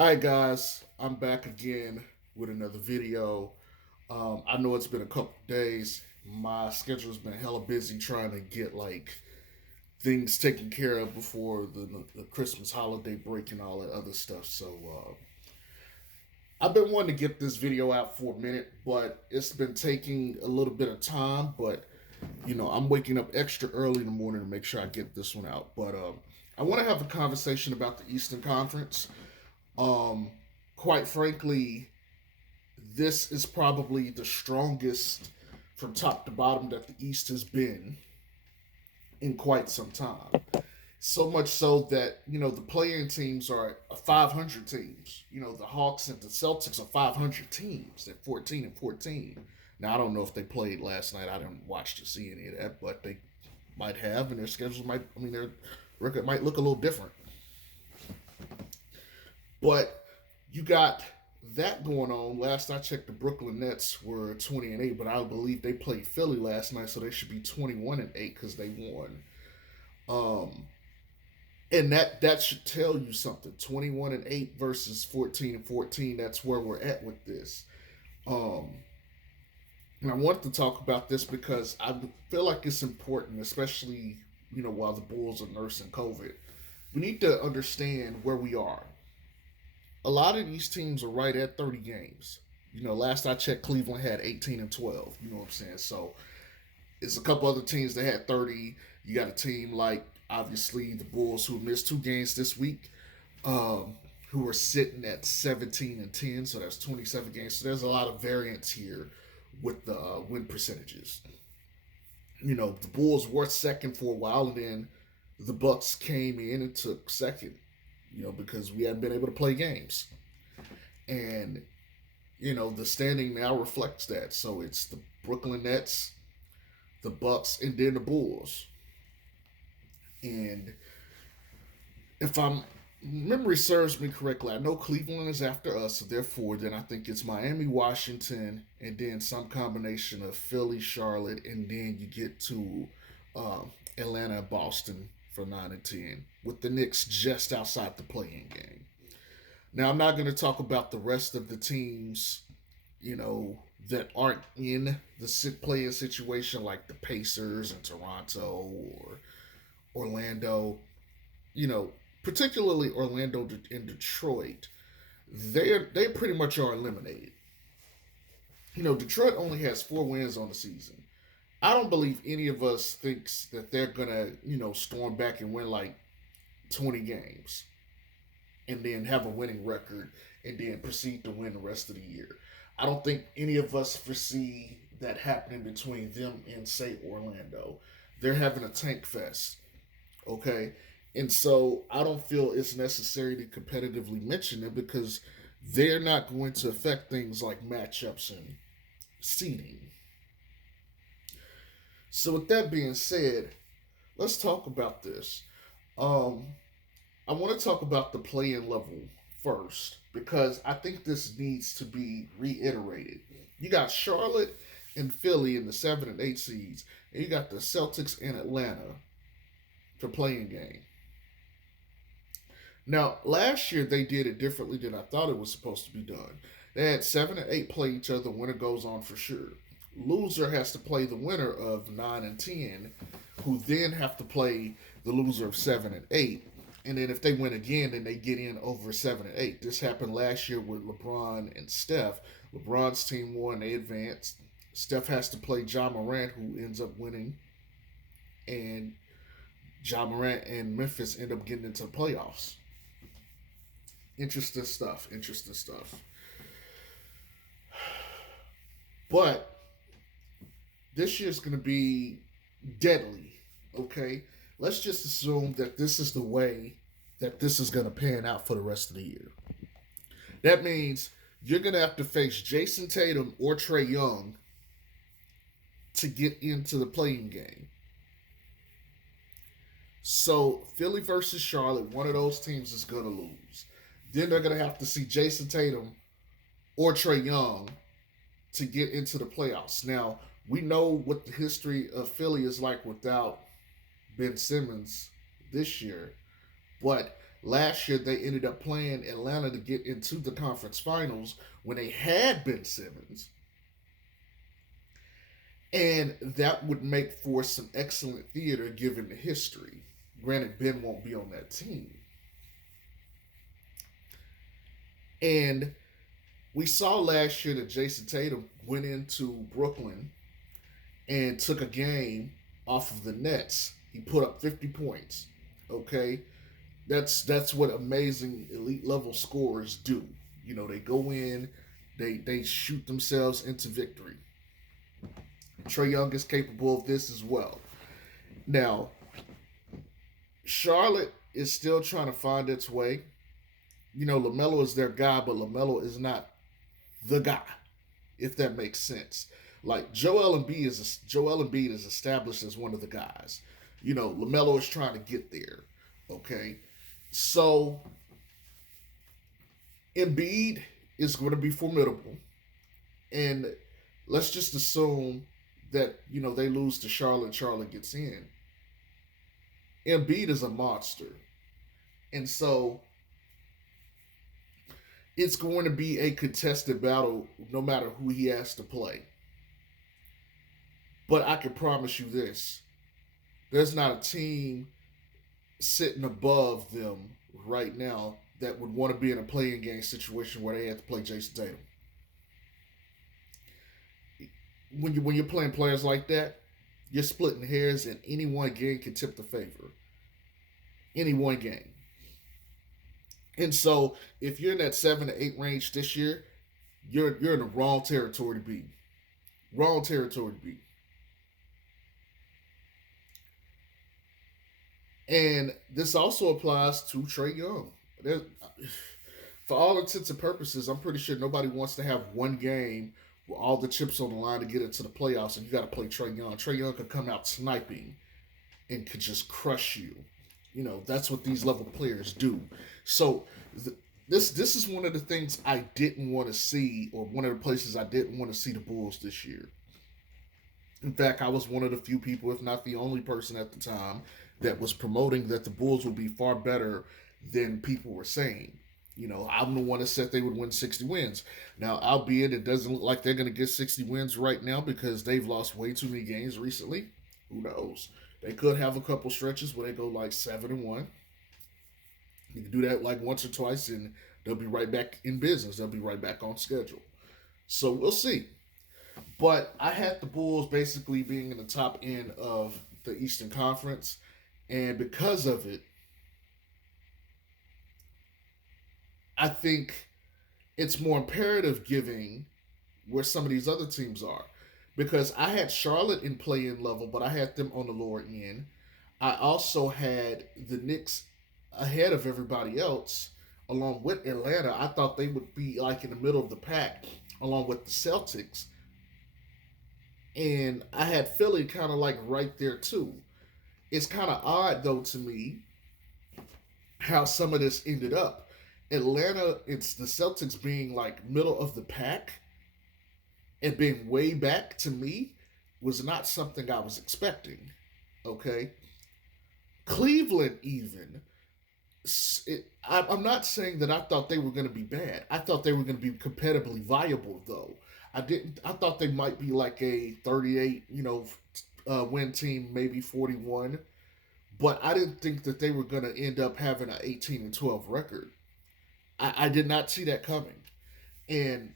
All right, guys, I'm back again with another video. I know it's been a couple days. My schedule's been hella busy trying to get things taken care of before the Christmas holiday break and all that other stuff. So I've been wanting to get this video out for a minute, but it's been taking a little bit of time. But I'm waking up extra early in the morning to make sure I get this one out. But I want to have a conversation about the Eastern Conference. Um, Quite frankly, this is probably the strongest from top to bottom that the East has been in quite some time. So much so that the playing teams are 500 teams. The Hawks and the Celtics are 500 teams. They're 14-14. Now I don't know if they played last night. I didn't watch to see any of that, but they might have, and their schedules might. I mean, their record might look a little different. But you got that going on. Last I checked, the Brooklyn Nets were 20-8, but I believe they played Philly last night, so they should be 21-8 because they won. Um, and that should tell you something. 21-8 versus 14-14. That's where we're at with this. Um, and I wanted to talk about this because I feel like it's important, especially while the Bulls are nursing COVID. We need to understand where we are. A lot of these teams are right at 30 games. Last I checked, Cleveland had 18-12. You know what I'm saying? So it's a couple other teams that had 30. You got a team like obviously the Bulls who missed 2 games this week, who are sitting at 17-10. So that's 27 games. So there's a lot of variance here with the win percentages. The Bulls were second for a while, and then the Bucks came in and took second. Because we hadn't been able to play games. And, the standing now reflects that. So it's the Brooklyn Nets, the Bucks, and then the Bulls. And if memory serves me correctly, I know Cleveland is after us, so therefore then I think it's Miami, Washington, and then some combination of Philly, Charlotte, and then you get to Atlanta, Boston for 9 and 10, with the Knicks just outside the play-in game. Now I'm not going to talk about the rest of the teams, that aren't in the play-in situation, like the Pacers and Toronto or Orlando. Particularly Orlando and Detroit. They pretty much are eliminated. Detroit only has 4 wins on the season. I don't believe any of us thinks that they're gonna, storm back and win like 20 games and then have a winning record and then proceed to win the rest of the year. I don't think any of us foresee that happening between them and say Orlando. They're having a tank fest. Okay? And so I don't feel it's necessary to competitively mention it because they're not going to affect things like matchups and seeding. So with that being said, let's talk about this. Um, I want to talk about the play-in level first because I think this needs to be reiterated. You got Charlotte and Philly in the 7 and 8 seeds, and you got the Celtics and Atlanta for playing game. Now, last year they did it differently than I thought it was supposed to be done. They had 7 and 8 play each other. Winner goes on for sure. Loser has to play the winner of 9 and 10, who then have to play the loser of 7 and 8. And then if they win again, then they get in over 7 and 8. This happened last year with LeBron and Steph. LeBron's team won, they advanced. Steph has to play John Morant, who ends up winning, and John Morant and Memphis end up getting into the playoffs. Interesting stuff. Interesting stuff. But this year's going to be deadly. Okay, let's just assume that this is the way that this is going to pan out for the rest of the year. That means you're going to have to face Jason Tatum or Trae Young to get into the playing game. So Philly versus Charlotte, one of those teams is going to lose. Then they're going to have to see Jason Tatum or Trae Young to get into the playoffs. Now, we know what the history of Philly is like without Ben Simmons this year, but Last year, they ended up playing Atlanta to get into the conference finals when they had Ben Simmons. And that would make for some excellent theater given the history. Granted, Ben won't be on that team. And we saw last year that Jason Tatum went into Brooklyn and took a game off of the Nets. He put up 50 points. Okay? That's what amazing elite level scorers do. You know, they go in, they shoot themselves into victory. Trae Young is capable of this as well. Now, Charlotte is still trying to find its way. You know, LaMelo is their guy, but LaMelo is not the guy, if that makes sense. Like Joel Embiid is established as one of the guys. You know, LaMelo is trying to get there. Okay, so Embiid is going to be formidable, and let's just assume that they lose to Charlotte. Charlotte gets in. Embiid is a monster, and so it's going to be a contested battle no matter who he has to play. But I can promise you this: there's not a team sitting above them right now that would want to be in a playing game situation where they have to play Jason Tatum. When you're playing players like that, you're splitting hairs, and any one game can tip the favor. Any one game. And so, if you're in that 7 to 8 range this year, you're in the wrong territory to be. Wrong territory to be. And this also applies to Trae Young. For all intents and purposes, I'm pretty sure nobody wants to have one game with all the chips on the line to get into the playoffs, and you got to play Trae Young. Trae Young could come out sniping and could just crush you. You know, that's what these level players do. So this is one of the things I didn't want to see, or one of the places I didn't want to see the Bulls this year. In fact, I was one of the few people, if not the only person at the time, that was promoting that the Bulls would be far better than people were saying. You know, I'm the one that said they would win 60 wins. Now, albeit it doesn't look like they're going to get 60 wins right now because they've lost way too many games recently. Who knows? They could have a couple stretches where they go like 7-1. You can do that like once or twice, and they'll be right back in business. They'll be right back on schedule. So we'll see. But I had the Bulls basically being in the top end of the Eastern Conference, and because of it, I think it's more imperative giving where some of these other teams are. Because I had Charlotte in play-in level, but I had them on the lower end. I also had the Knicks ahead of everybody else, along with Atlanta. I thought they would be like in the middle of the pack, along with the Celtics. And I had Philly kind of like right there too. It's kind of odd though to me how some of this ended up. Atlanta, it's the Celtics being like middle of the pack and being way back to me was not something I was expecting. Okay, Cleveland even. I'm not saying that I thought they were going to be bad. I thought they were going to be competitively viable though. I didn't. I thought they might be like a 38, win team, maybe 41. But I didn't think that they were going to end up having an 18-12 record. I did not see that coming. And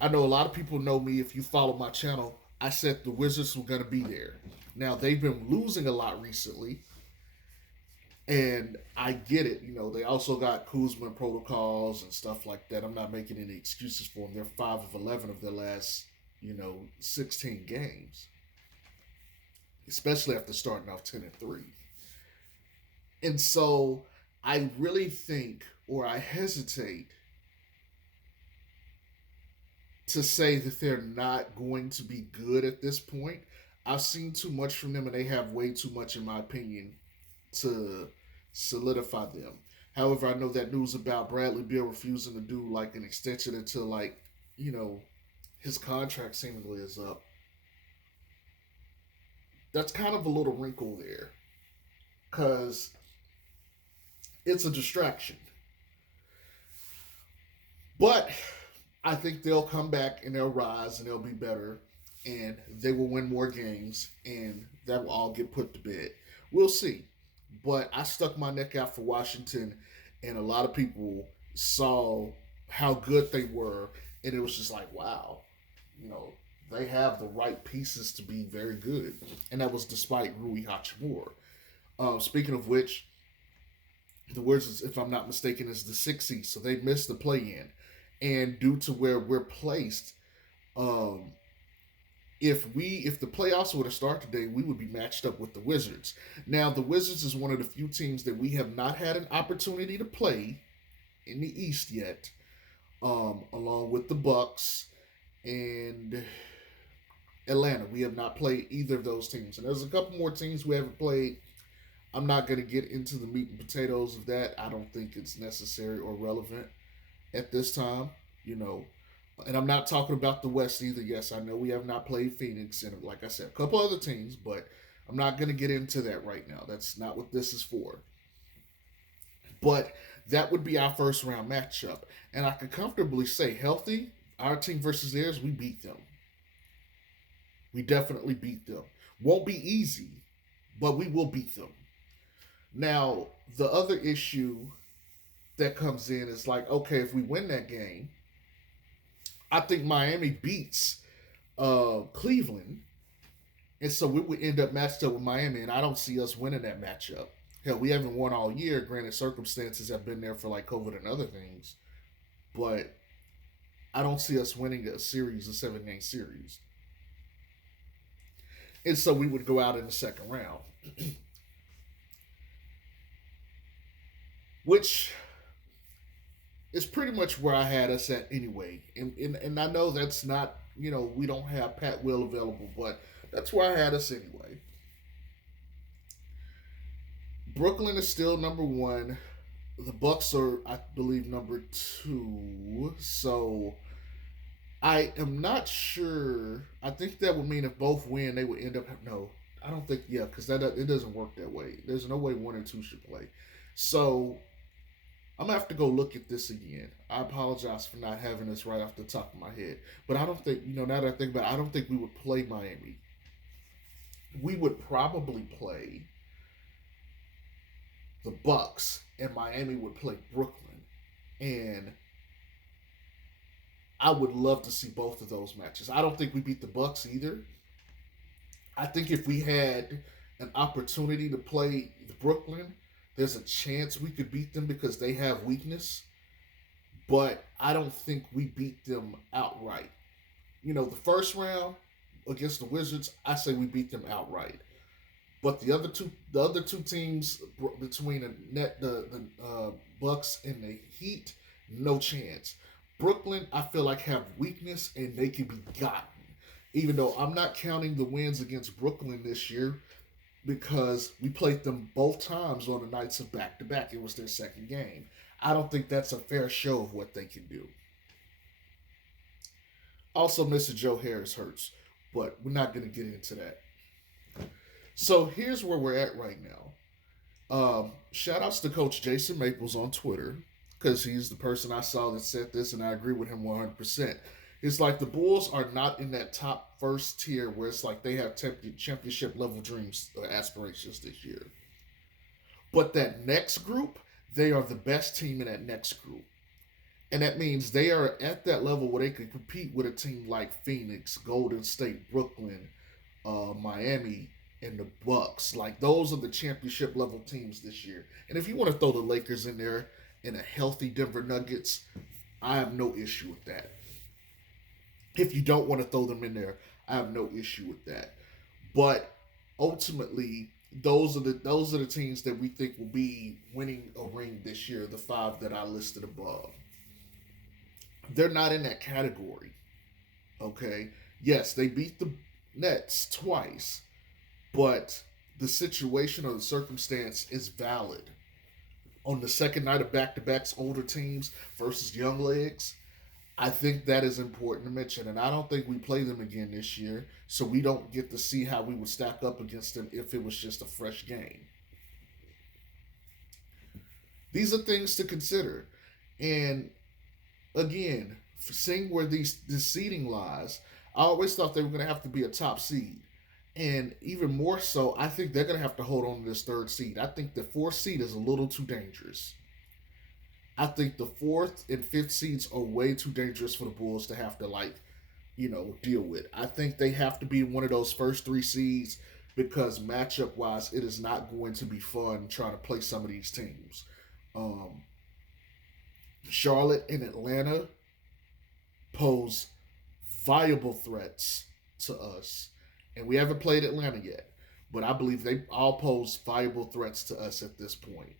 I know a lot of people know me. If you follow my channel, I said the Wizards were going to be there. Now, they've been losing a lot recently. And I get it. They also got Kuzma protocols and stuff like that. I'm not making any excuses for them. They're 5 of 11 of their last, 16 games. Especially after starting off 10-3. And so I really think, or I hesitate to say that they're not going to be good at this point. I've seen too much from them, and they have way too much, in my opinion, to solidify them. However, I know that news about Bradley Beal refusing to do like an extension until his contract seemingly is up. That's kind of a little wrinkle there, because It's a distraction. But I think they'll come back and they'll rise and they'll be better and they will win more games and that will all get put to bed. We'll see. But I stuck my neck out for Washington and a lot of people saw how good they were and it was just like, wow, you know, they have the right pieces to be very good. And that was despite Rui Hachimura. Speaking of which, the Wizards, if I'm not mistaken, is the 6th seed, so they missed the play-in. And due to where we're placed, um, if the playoffs were to start today, we would be matched up with the Wizards. Now, the Wizards is one of the few teams that we have not had an opportunity to play in the East yet, along with the Bucks and Atlanta. We have not played either of those teams, and there's a couple more teams we haven't played. I'm not going to get into the meat and potatoes of that. I don't think it's necessary or relevant at this time, you know. And I'm not talking about the West either. Yes, I know we have not played Phoenix and, like I said, a couple other teams, but I'm not going to get into that right now. That's not what this is for. But that would be our first round matchup. And I could comfortably say, healthy, our team versus theirs, we beat them. We definitely beat them. Won't be easy, but we will beat them. Now, the other issue that comes in is like, okay, if we win that game, I think Miami beats Cleveland, and so we would end up matched up with Miami, and I don't see us winning that matchup. Hell, we haven't won all year. Granted, circumstances have been there for like COVID and other things, but I don't see us winning a series, a 7-game series. And so we would go out in the second round, which is pretty much where I had us at anyway. And I know that's not, you know, we don't have Pat Will available, but that's where I had us anyway. Brooklyn is still number one. The Bucks are, I believe, number two. So I am not sure. I think that would mean if both win, they would end up. No, I don't think. Yeah, because that it doesn't work that way. There's no way one and two should play. So I'm gonna have to go look at this again. I apologize for not having this right off the top of my head, but I don't think, you know, now that I think about it, I don't think we would play Miami. We would probably play the Bucks, and Miami would play Brooklyn, and I would love to see both of those matches. I don't think we beat the Bucks either. I think if we had an opportunity to play the Brooklyn, there's a chance we could beat them because they have weakness. But I don't think we beat them outright. You know, the first round against the Wizards, I say we beat them outright. But the other two teams between the Bucks and the Heat, no chance. Brooklyn, I feel like have weakness and they can be gotten. Even though I'm not counting the wins against Brooklyn this year because we played them both times on the nights of back to back. It was their second game. I don't think that's a fair show of what they can do. Also, Mr. Joe Harris hurts, but we're not going to get into that. So here's where we're at right now. Shout outs to Coach Jason Maples on Twitter because he's the person I saw that said this, and I agree with him 100%. It's like the Bulls are not in that top first tier where it's like they have championship level dreams, aspirations this year. But that next group, they are the best team in that next group. And that means they are at that level where they can compete with a team like Phoenix, Golden State, Brooklyn, Miami, and the Bucks. Like those are the championship level teams this year. And if you want to throw the Lakers in there and a healthy Denver Nuggets, I have no issue with that. If you don't want to throw them in there, I have no issue with that. But ultimately, those are the teams that we think will be winning a ring this year. The five that I listed above, they're not in that category. Okay, yes, they beat the Nets twice, but the situation or the circumstance is valid. On the second night of back to backs, older teams versus young legs, I think that is important to mention. And I don't think we play them again this year, so we don't get to see how we would stack up against them if it was just a fresh game. These are things to consider. And again, seeing where this seeding lies, I always thought they were going to have to be a top seed. And even more so, I think they're going to have to hold on to this third seed. I think the fourth seed is a little too dangerous. I think the fourth and fifth seeds are way too dangerous for the Bulls to have to, like, deal with. I think they have to be one of those first three seeds because matchup wise, it is not going to be fun trying to play some of these teams. Um, Charlotte and Atlanta pose viable threats to us. And we haven't played Atlanta yet, but I believe they all pose viable threats to us at this point.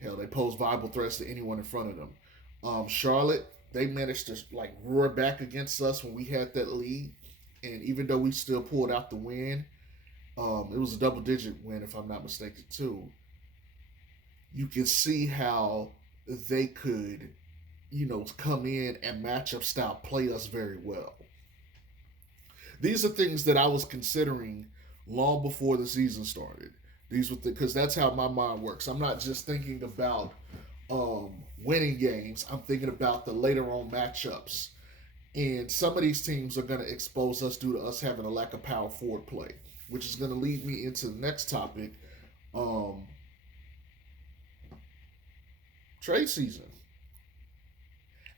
Hell, they pose viable threats to anyone in front of them. Charlotte, they managed to like roar back against us when we had that lead, and even though we still pulled out the win, it was a double-digit win if I'm not mistaken too. You can see how they could, come in and matchup style play us very well. These are things that I was considering long before the season started. These were because that's how my mind works. I'm not just thinking about winning games. I'm thinking about the later on matchups. And some of these teams are going to expose us due to us having a lack of power forward play, which is going to lead me into the next topic. Trade season.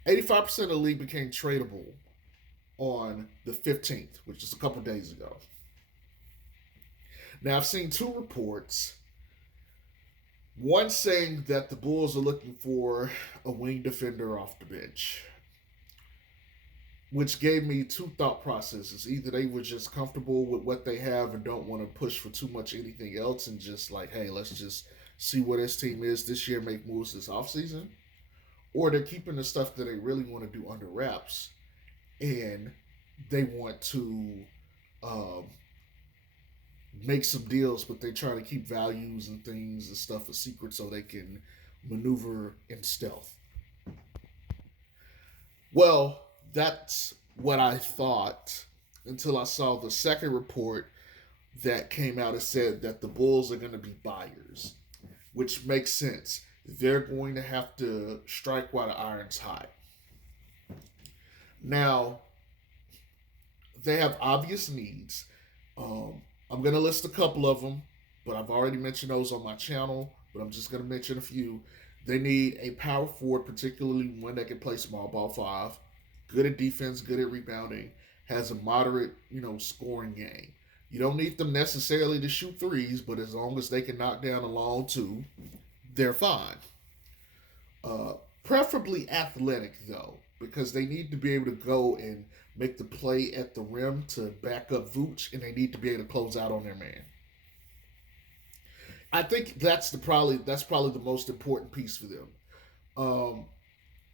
85% of the league became tradable on the 15th, which is a couple days ago. Now, I've seen two reports. One saying that the Bulls are looking for a wing defender off the bench, which gave me two thought processes. Either they were just comfortable with what they have and don't want to push for too much anything else and just like, hey, let's just see where this team is this year, make moves this offseason. Or they're keeping the stuff that they really want to do under wraps and they want to make some deals, but they try to keep values and things and stuff a secret so they can maneuver in stealth. Well, that's what I thought until I saw the second report that came out and said that the Bulls are going to be buyers, which makes sense. They're going to have to strike while the iron's hot. Now, they have obvious needs. I'm going to list a couple of them, but I've already mentioned those on my channel, but I'm just going to mention a few. They need a power forward, particularly one that can play small ball five, good at defense, good at rebounding, has a moderate, scoring game. You don't need them necessarily to shoot threes, but as long as they can knock down a long two, they're fine. Preferably athletic, though, because they need to be able to go and make the play at the rim to back up Vooch, and they need to be able to close out on their man. I think that's probably the most important piece for them.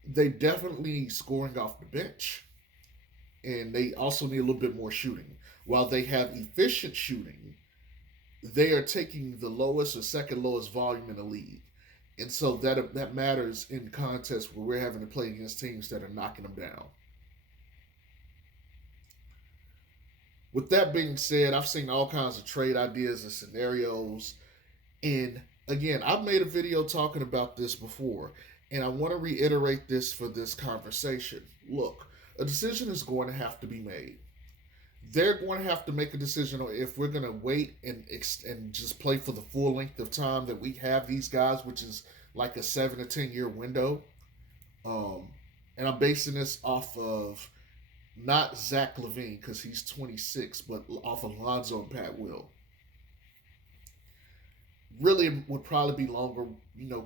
They definitely need scoring off the bench, and they also need a little bit more shooting. While they have efficient shooting, they are taking the lowest or second lowest volume in the league. And so that matters in contests where we're having to play against teams that are knocking them down. With that being said, I've seen all kinds of trade ideas and scenarios. And again, I've made a video talking about this before, and I want to reiterate this for this conversation. Look, a decision is going to have to be made. They're going to have to make a decision on if we're going to wait and just play for the full length of time that we have these guys, which is like a 7 to 10 year window. And I'm basing this off of not Zach LaVine because he's 26, but off of Lonzo and Pat Will. Really, it would probably be longer,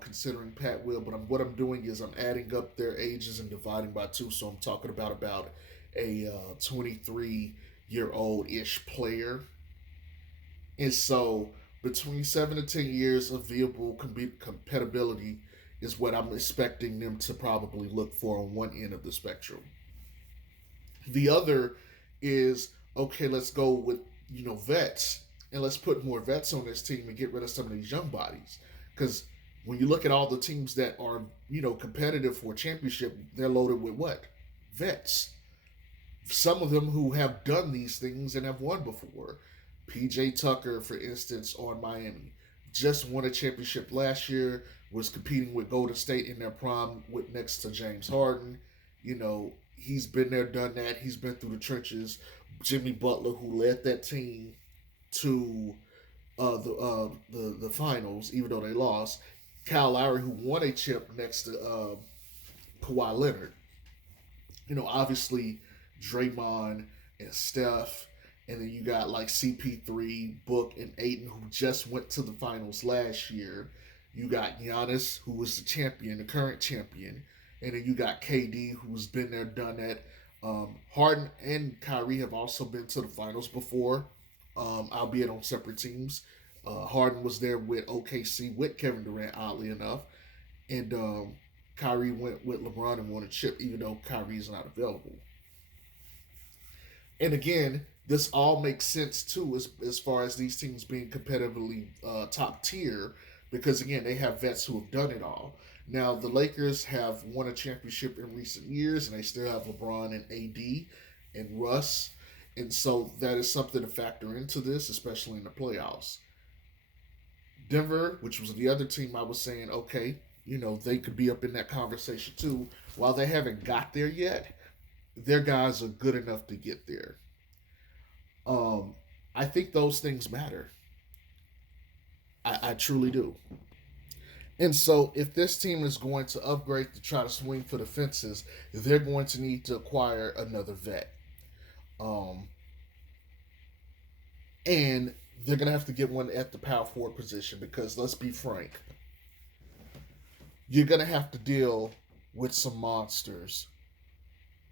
considering Pat Will. But what I'm doing is I'm adding up their ages and dividing by 2. So I'm talking about a 23-year-old-ish player. And so between 7 to 10 years of viable compatibility is what I'm expecting them to probably look for on one end of the spectrum. The other is, okay, let's go with, vets, and let's put more vets on this team and get rid of some of these young bodies. Because when you look at all the teams that are, competitive for a championship, they're loaded with what? Vets. Some of them who have done these things and have won before. PJ Tucker, for instance, on Miami. just won a championship last year, was competing with Golden State in their prime with next to James Harden. You know, he's been there, done that. He's been through the trenches. Jimmy Butler, who led that team to the finals, even though they lost. Kyle Lowry, who won a chip next to Kawhi Leonard. You know, obviously Draymond and Steph, and then you got like CP3, Book, and Ayton, who just went to the finals last year. You got Giannis, who was the champion, the current champion, and then you got KD, who's been there, done that. Harden and Kyrie have also been to the finals before, albeit on separate teams. Harden was there with OKC with Kevin Durant, oddly enough, and Kyrie went with LeBron and won a chip, even though Kyrie's not available. And again, this all makes sense too, as far as these teams being competitively top tier, because again, they have vets who have done it all. Now, the Lakers have won a championship in recent years, and they still have LeBron and AD and Russ, and so that is something to factor into this, especially in the playoffs. Denver, which was the other team I was saying, okay, you know, they could be up in that conversation too. While they haven't got there yet, their guys are good enough to get there. Um, I think those things matter. I truly do. And so, if this team is going to upgrade to try to swing for the fences, they're going to need to acquire another vet. Um, and they're going to have to get one at the power forward position because, let's be frank, you're going to have to deal with some monsters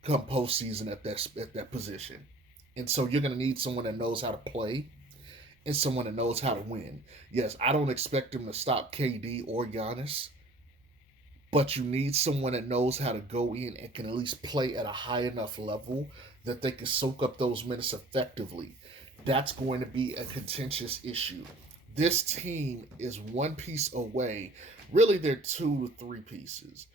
come postseason at that position. And so, you're going to need someone that knows how to play and someone that knows how to win. Yes, I don't expect him to stop KD or Giannis, but you need someone that knows how to go in and can at least play at a high enough level that they can soak up those minutes effectively. That's going to be a contentious issue. This team is one piece away. Really, they're 2 to 3 pieces,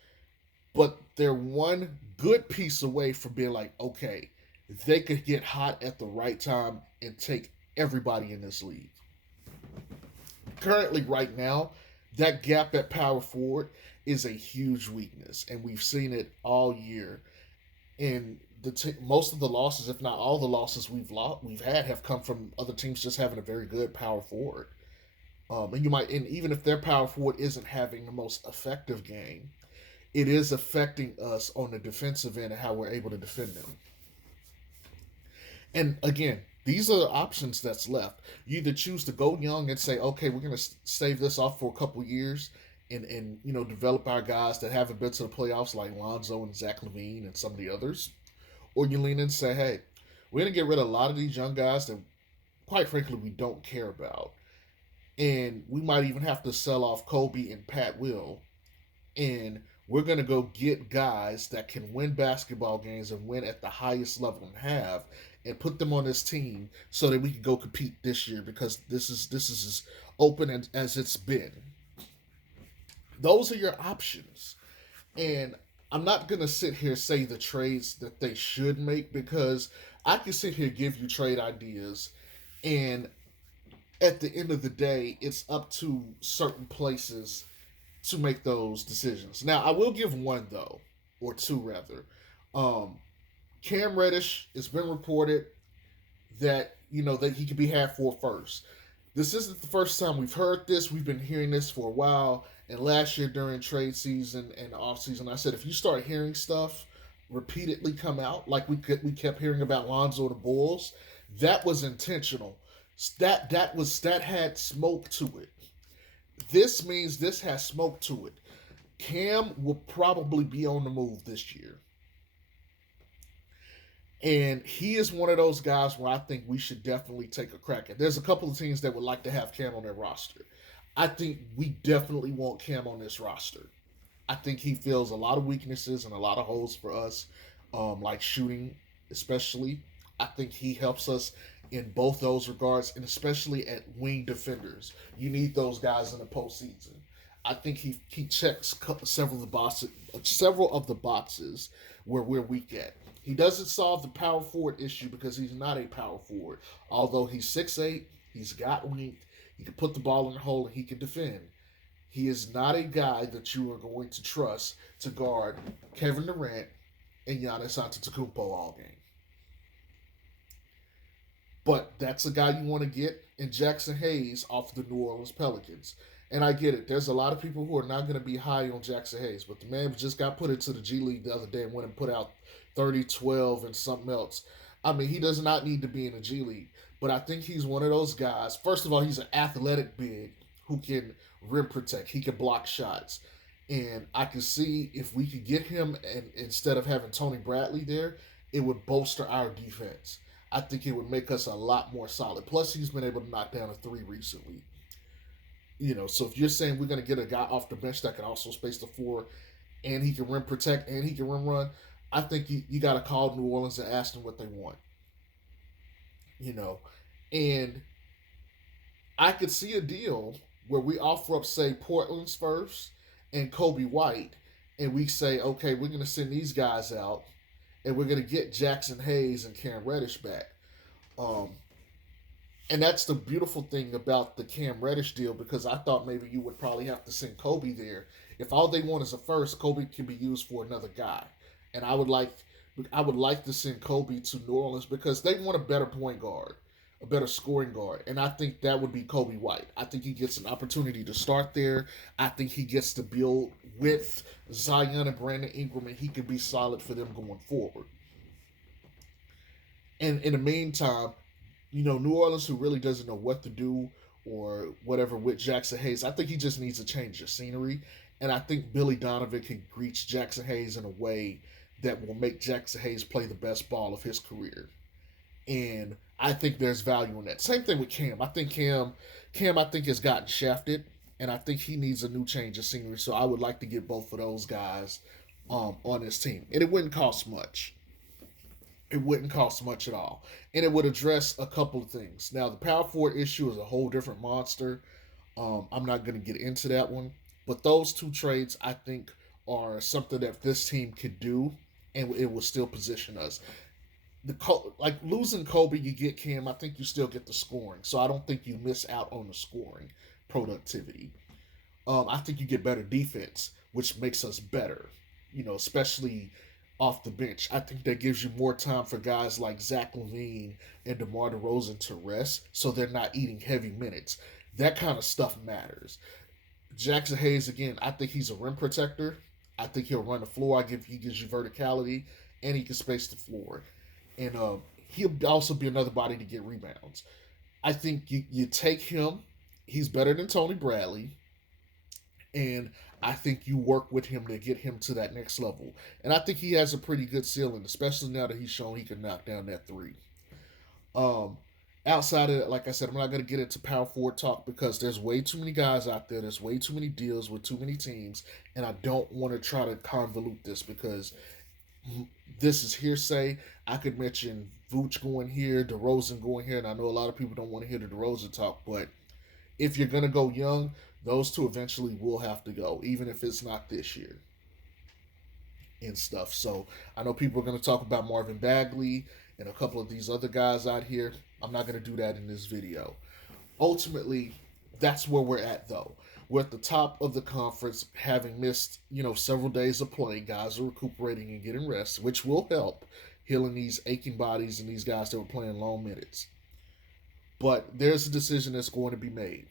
but they're one good piece away from being like, okay, they could get hot at the right time and take everybody in this league. Currently, right now, that gap at power forward is a huge weakness, and we've seen it all year. And most of the losses, if not all the losses we've had, have come from other teams just having a very good power forward. And even if their power forward isn't having the most effective game, it is affecting us on the defensive end and how we're able to defend them. And again, these are the options that's left. You either choose to go young and say, okay, we're going to save this off for a couple years and develop our guys that haven't been to the playoffs like Lonzo and Zach LaVine and some of the others, or you lean in and say, hey, we're going to get rid of a lot of these young guys that, quite frankly, we don't care about, and we might even have to sell off Kobe and Pat Will, and we're going to go get guys that can win basketball games and win at the highest level and put them on this team so that we can go compete this year because this is as open as it's been. Those are your options. And I'm not going to sit here say the trades that they should make because I can sit here give you trade ideas and at the end of the day it's up to certain places to make those decisions. Now, I will give one though, or two rather. Cam Reddish, it's been reported that that he could be had for first. This isn't the first time we've heard this. We've been hearing this for a while. And last year during trade season and off season, I said if you start hearing stuff repeatedly come out, like we kept hearing about Lonzo the Bulls, that was intentional. That had smoke to it. This means this has smoke to it. Cam will probably be on the move this year. And he is one of those guys where I think we should definitely take a crack at. There's a couple of teams that would like to have Cam on their roster. I think we definitely want Cam on this roster. I think he fills a lot of weaknesses and a lot of holes for us, like shooting, especially. I think he helps us in both those regards, and especially at wing defenders. You need those guys in the postseason. I think he checks several of the boxes where we're weak at. He doesn't solve the power forward issue because he's not a power forward. Although he's 6'8", he's got length, He can put the ball in the hole and he can defend. He is not a guy that you are going to trust to guard Kevin Durant and Giannis Antetokounmpo all game. But that's a guy you want to get in Jackson Hayes off the New Orleans Pelicans. And I get it. There's a lot of people who are not going to be high on Jackson Hayes, but the man just got put into the G League the other day and went and put out 30, 12, and something else. I mean, he does not need to be in the G League, but I think he's one of those guys. First of all, he's an athletic big who can rim protect. He can block shots. And I can see if we could get him, and instead of having Tony Bradley there, it would bolster our defense. I think it would make us a lot more solid. Plus, he's been able to knock down a three recently. So if you're saying we're going to get a guy off the bench that can also space the floor, and he can rim protect, and he can rim run, I think you got to call New Orleans and ask them what they want. And I could see a deal where we offer up, say, Portland's first and Kobe White, and we say, okay, we're going to send these guys out, and we're going to get Jackson Hayes and Cam Reddish back. And that's the beautiful thing about the Cam Reddish deal, because I thought maybe you would probably have to send Kobe there. If all they want is a first, Kobe can be used for another guy. And I would like to send Kobe to New Orleans because they want a better point guard, a better scoring guard. And I think that would be Kobe White. I think he gets an opportunity to start there. I think he gets to build with Zion and Brandon Ingram, and he can be solid for them going forward. And in the meantime, New Orleans, who really doesn't know what to do or whatever with Jackson Hayes, I think he just needs to change the scenery. And I think Billy Donovan can reach Jackson Hayes in a way that will make Jackson Hayes play the best ball of his career. And I think there's value in that. Same thing with Cam. I think Cam I think has gotten shafted, and I think he needs a new change of scenery. So I would like to get both of those guys on this team. And it wouldn't cost much. It wouldn't cost much at all. And it would address a couple of things. Now, the power forward issue is a whole different monster. I'm not going to get into that one. But those two trades, I think, are something that this team could do, and it will still position us. Like losing Kobe, you get Cam. I think you still get the scoring. So I don't think you miss out on the scoring productivity. I think you get better defense, which makes us better. Especially off the bench. I think that gives you more time for guys like Zach LaVine and DeMar DeRozan to rest, so they're not eating heavy minutes. That kind of stuff matters. Jackson Hayes, again, I think he's a rim protector. I think he'll run the floor. He gives you verticality, and he can space the floor. And he'll also be another body to get rebounds. I think you take him. He's better than Tony Bradley. And I think you work with him to get him to that next level. And I think he has a pretty good ceiling, especially now that he's shown he can knock down that three. Outside of that, like I said, I'm not going to get into power forward talk because there's way too many guys out there. There's way too many deals with too many teams. And I don't want to try to convolute this because this is hearsay. I could mention Vooch going here, DeRozan going here, and I know a lot of people don't want to hear the DeRozan talk, but if you're going to go young, those two eventually will have to go, even if it's not this year and stuff. So I know people are going to talk about Marvin Bagley and a couple of these other guys out here. I'm not going to do that in this video. Ultimately, that's where we're at, though. We're at the top of the conference, having missed, several days of play. Guys are recuperating and getting rest, which will help healing these aching bodies and these guys that were playing long minutes. But there's a decision that's going to be made.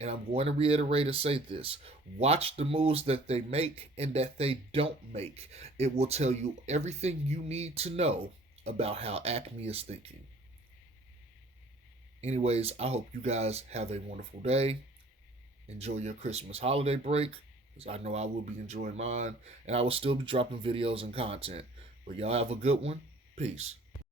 And I'm going to reiterate and say this. Watch the moves that they make and that they don't make. It will tell you everything you need to know about how Acme is thinking. Anyways, I hope you guys have a wonderful day. Enjoy your Christmas holiday break, because I know I will be enjoying mine. And I will still be dropping videos and content. But y'all have a good one. Peace.